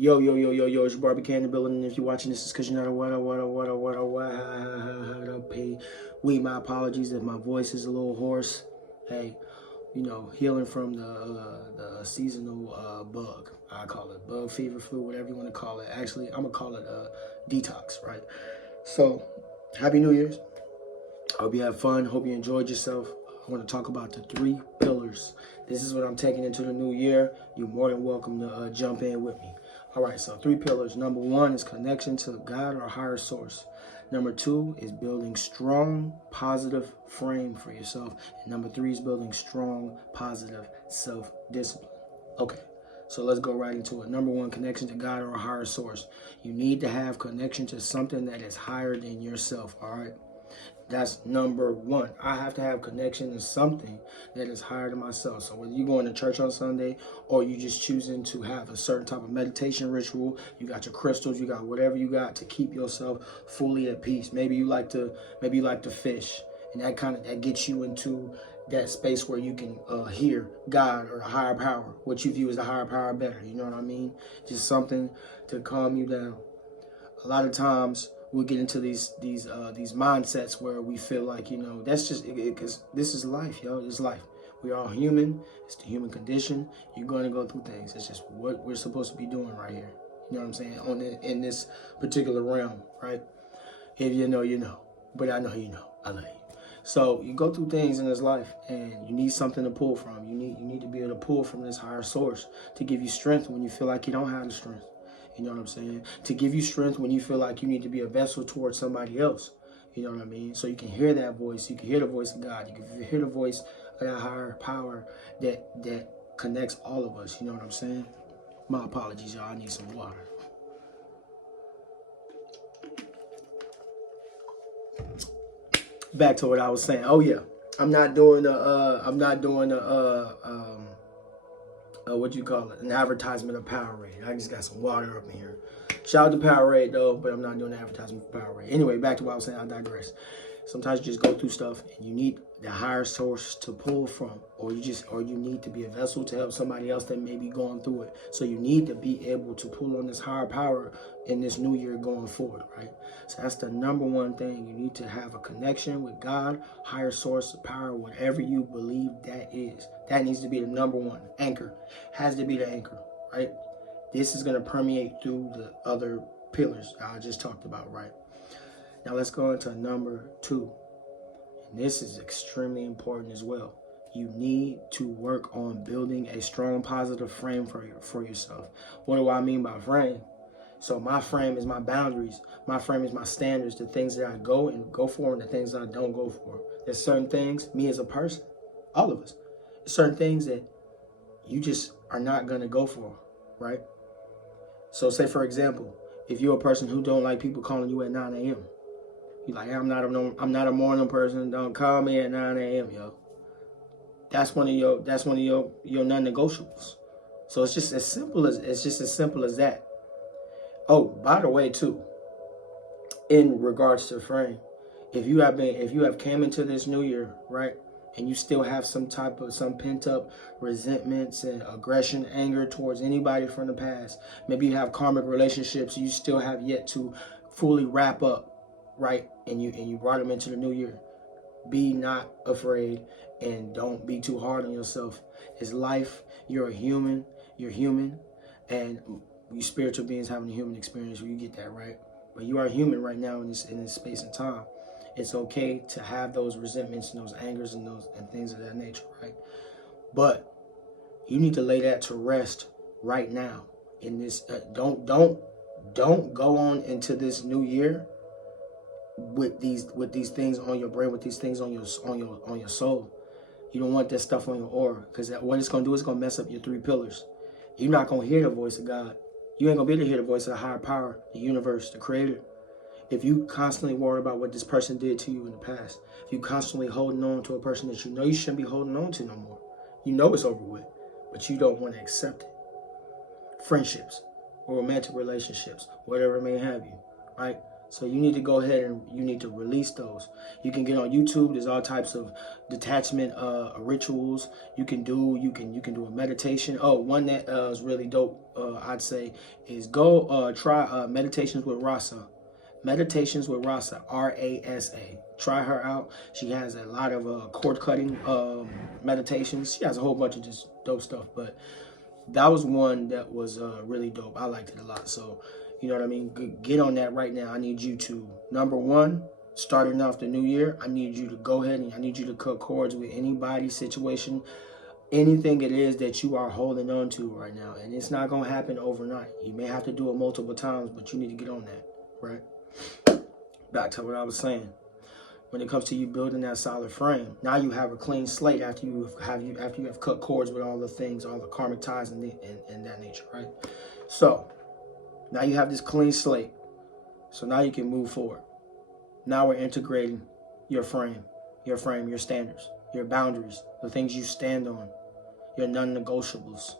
Yo, it's your Barbie Can in the building. And if you're watching this, it's because you're not a pay. My apologies if my voice is a little hoarse. Hey, healing from the seasonal bug. I call it bug fever, flu, whatever you want to call it. Actually, I'm going to call it detox, right? So, Happy New Year's. I hope you have fun. Hope you enjoyed yourself. I want to talk about the 3 pillars. This is what I'm taking into the new year. You're more than welcome to jump in with me. All right, so 3 pillars. Number 1 is connection to God or higher source. Number 2 is building strong, positive frame for yourself. And number 3 is building strong, positive self-discipline. Okay, so let's go right into it. Number 1, connection to God or a higher source. You need to have connection to something that is higher than yourself, all right? That's number 1. I have to have connection to something that is higher than myself. So whether you're going to church on Sunday or you just choosing to have a certain type of meditation ritual, you got your crystals, you got whatever you got to keep yourself fully at peace. Maybe you like to fish, and that gets you into that space where you can hear God or a higher power, what you view as a higher power better. You know what I mean? Just something to calm you down. A lot of times we'll get into these mindsets where we feel like, that's just because this is life, yo. It's life. We're all human. It's the human condition. You're going to go through things. It's just what we're supposed to be doing right here. You know what I'm saying? In this particular realm, right? If you know, you know. But I know you know. I love you. So you go through things in this life, and you need something to pull from. You need to be able to pull from this higher source to give you strength when you feel like you don't have the strength. You know what I'm saying? To give you strength when you feel like you need to be a vessel towards somebody else. You know what I mean? So you can hear that voice. You can hear the voice of God. You can hear the voice of that higher power that connects all of us. You know what I'm saying? My apologies, y'all. I need some water. Back to what I was saying. Oh yeah, I'm not doing what you call it, an advertisement of Powerade. I just got some water up in here. Shout out to Powerade though, but I'm not doing an advertisement for Powerade. Anyway, back to what I was saying. I digress. Sometimes you just go through stuff and you need the higher source to pull from, or you need to be a vessel to help somebody else that may be going through it. So you need to be able to pull on this higher power in this new year going forward, right? So that's the number 1 thing. You need to have a connection with God, higher source of power, whatever you believe that is. That needs to be the number 1 anchor. Has to be the anchor, right? This is going to permeate through the other pillars I just talked about, right? Now let's go into number 2. And this is extremely important as well. You need to work on building a strong positive frame for yourself. What do I mean by frame? So my frame is my boundaries. My frame is my standards, the things that I go for and the things that I don't go for. There's certain things, me as a person, all of us, certain things that you just are not going to go for, right? So say, for example, if you're a person who don't like people calling you at 9 a.m., you're like, I'm not a morning person. Don't call me at 9 a.m., yo. That's one of your non-negotiables. So it's just as simple as that. Oh, by the way, too, in regards to frame, if you have came into this new year, right, and you still have some pent up resentments and aggression, anger towards anybody from the past, maybe you have karmic relationships you still have yet to fully wrap up, right, and you brought them into the new year. Be not afraid and don't be too hard on yourself. It's life. You're a human. You're human, and we spiritual beings having a human experience. You get that, right? But you are human right now in this space and time. It's okay to have those resentments and those angers and things of that nature, right? But you need to lay that to rest right now. In this, don't go on into this new year with these things on your brain, with these things on your soul. You don't want that stuff on your aura, because what it's gonna do is gonna mess up your 3 pillars. You're not gonna hear the voice of God. You ain't gonna be able to hear the voice of the higher power, the universe, the creator. If you constantly worry about what this person did to you in the past, if you constantly holding on to a person that you know you shouldn't be holding on to no more, you know it's over with, but you don't want to accept it. Friendships or romantic relationships, whatever it may have you, right? So you need to go ahead and you need to release those. You can get on YouTube. There's all types of detachment rituals you can do. You can do a meditation. Oh, one that is really dope, I'd say, is go try Meditations with Rasa. Meditations with Rasa, R-A-S-A. Try her out. She has a lot of cord cutting meditations. She has a whole bunch of just dope stuff, but that was one that was really dope. I liked it a lot. So, you know what I mean? Get on that right now. I need you to, number one, starting off the new year, I need you to go ahead and I need you to cut cords with anybody, situation, anything it is that you are holding on to right now. And it's not going to happen overnight. You may have to do it multiple times, but you need to get on that, right? Back to what I was saying. When it comes to you building that solid frame, now you have a clean slate after you have cut cords with all the things, all the karmic ties and that nature, right? So now you have this clean slate. So now you can move forward. Now we're integrating your frame, your standards, your boundaries, the things you stand on, your non-negotiables.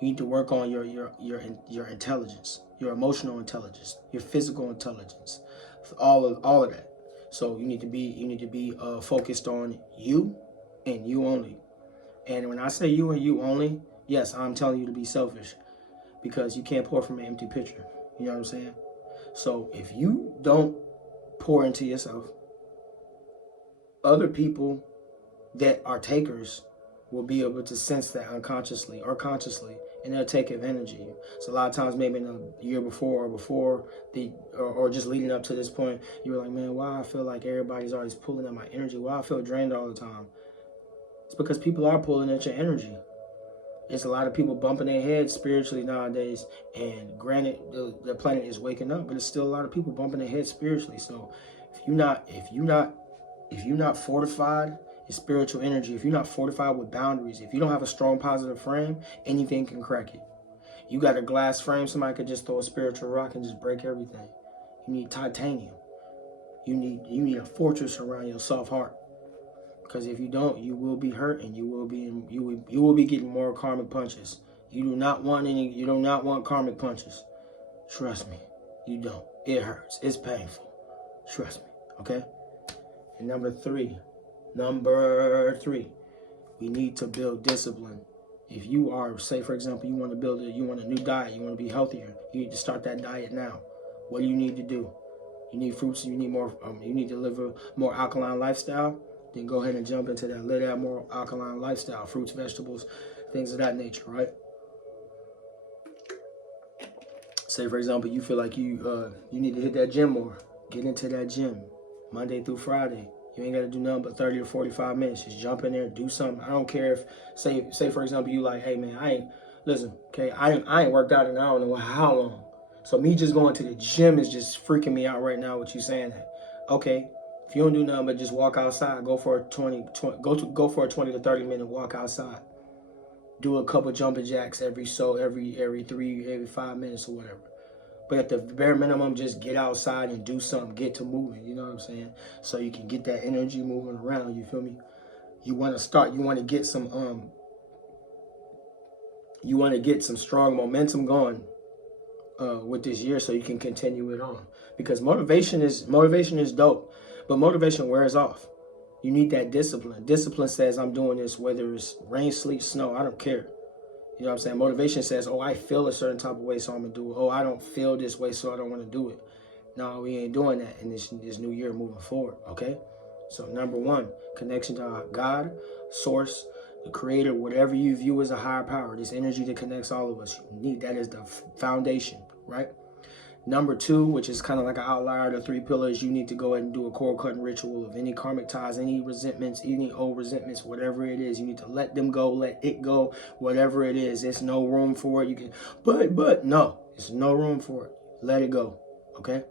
You need to work on your intelligence, your emotional intelligence, your physical intelligence, all of that. So you need to be focused on you and you only. And when I say you and you only, yes, I'm telling you to be selfish, because you can't pour from an empty pitcher. You know what I'm saying? So if you don't pour into yourself, other people that are takers will be able to sense that unconsciously or consciously, and they'll take advantage of you. So a lot of times, maybe in a year before or just leading up to this point, you were like, man, why I feel like everybody's always pulling at my energy? Why I feel drained all the time? It's because people are pulling at your energy. It's a lot of people bumping their heads spiritually nowadays, and granted, the planet is waking up, but it's still a lot of people bumping their heads spiritually. So if you're not fortified in spiritual energy, if you're not fortified with boundaries, if you don't have a strong positive frame, anything can crack it. You got a glass frame, somebody could just throw a spiritual rock and just break everything. You need titanium. You need a fortress around your soft heart. Because if you don't, you will be hurt, and you will be getting more karmic punches. You do not want karmic punches. Trust me, you don't. It hurts. It's painful. Trust me, okay? And number three, we need to build discipline. If you are, say for example, you want a new diet, you want to be healthier, you need to start that diet now. What do you need to do? You need fruits, you need more, you need to live a more alkaline lifestyle. Then go ahead and jump into that, live that more alkaline lifestyle, fruits, vegetables, things of that nature, right? Say, for example, you feel like you need to hit that gym more. Get into that gym Monday through Friday. You ain't got to do nothing but 30 or 45 minutes. Just jump in there, do something. I don't care if, say for example, you like, hey, man, I ain't worked out in I don't know how long. So me just going to the gym is just freaking me out right now with you saying that. Okay. If you don't do nothing but just walk outside, go for a 20 to 30 minute walk outside. Do a couple jumping jacks every 5 minutes or whatever. But at the bare minimum, just get outside and do something, get to moving, you know what I'm saying? So you can get that energy moving around, you feel me? You want to get some strong momentum going with this year, so you can continue it on. Because motivation is dope. But motivation wears off. You need that discipline. Discipline says, I'm doing this whether it's rain, sleet, snow. I don't care. You know what I'm saying? Motivation says, oh, I feel a certain type of way, so I'm going to do it. Oh, I don't feel this way, so I don't want to do it. No, we ain't doing that in this new year moving forward, okay? So number one, connection to God, source, the creator, whatever you view as a higher power, this energy that connects all of us. You need that as the foundation, right? Number two, which is kind of like an outlier, the three pillars, you need to go ahead and do a cord cutting ritual of any karmic ties, any resentments, any old resentments, whatever it is. You need to let them go, let it go, whatever it is. There's no room for it. You can, but no, there's no room for it. Let it go, okay?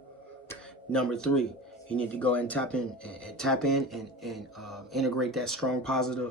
Number three, you need to go and tap in and integrate that strong positive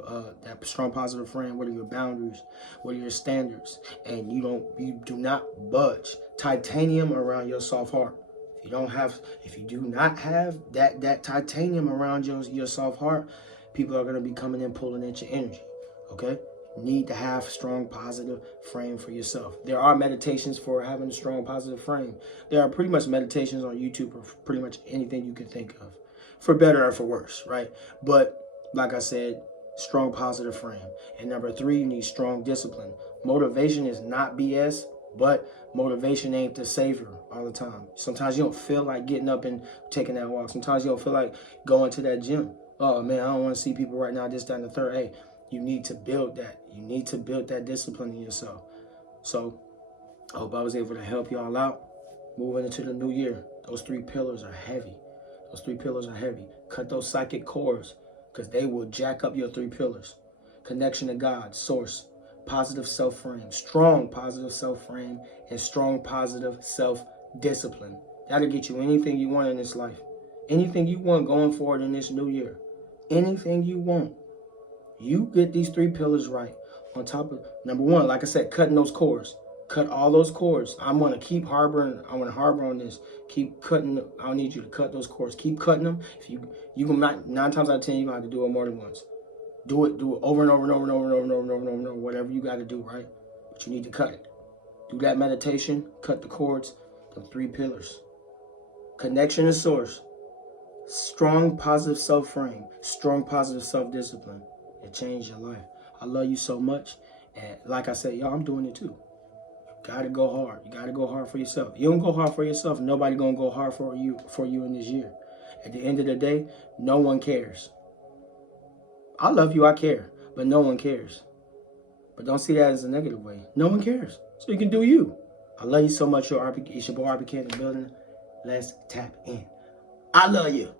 frame. What are your boundaries? What are your standards? And you do not budge. Titanium around your soft heart. If you do not have that titanium around your soft heart, people are going to be coming in pulling at your energy. Okay? need to have a strong positive frame for yourself. There are meditations for having a strong positive frame. There are pretty much meditations on YouTube or pretty much anything you can think of, for better or for worse, right? But like I said, strong positive frame. And number 3, you need strong discipline. Motivation is not BS, but motivation ain't the savior all the time. Sometimes you don't feel like getting up and taking that walk. Sometimes you don't feel like going to that gym. Oh man, I don't want to see people right now, this, that, and the third. Hey, you need to build that. You need to build that discipline in yourself. So I hope I was able to help y'all out moving into the new year. Those 3 pillars are heavy. Those 3 pillars are heavy. Cut those psychic cords, because they will jack up your 3 pillars. Connection to God, source, positive self-frame, strong positive self-frame, and strong positive self-discipline. That'll get you anything you want in this life. Anything you want going forward in this new year. Anything you want. You get these 3 pillars right. On top of, number 1, like I said, cutting those cords. Cut all those cords. I'm going to keep harboring. I want to harbor on this. Keep cutting. I need you to cut those cords. Keep cutting them. If you can not, 9 times out of 10, you're going to have to do it more than once. Do it over and over and over and over and over and over and over and over, whatever you got to do, right? But you need to cut it. Do that meditation. Cut the cords. The 3 pillars. Connection to source. Strong positive self-frame. Strong positive self-discipline. It changed your life. I love you so much. And like I said, y'all, I'm doing it too. You gotta go hard. You gotta go hard for yourself. You don't go hard for yourself, nobody gonna go hard for you in this year. At the end of the day, no one cares. I love you, I care, but no one cares. But don't see that as a negative way. No one cares. So you can do you. I love you so much. It's your boy RPK in the building. Let's tap in. I love you.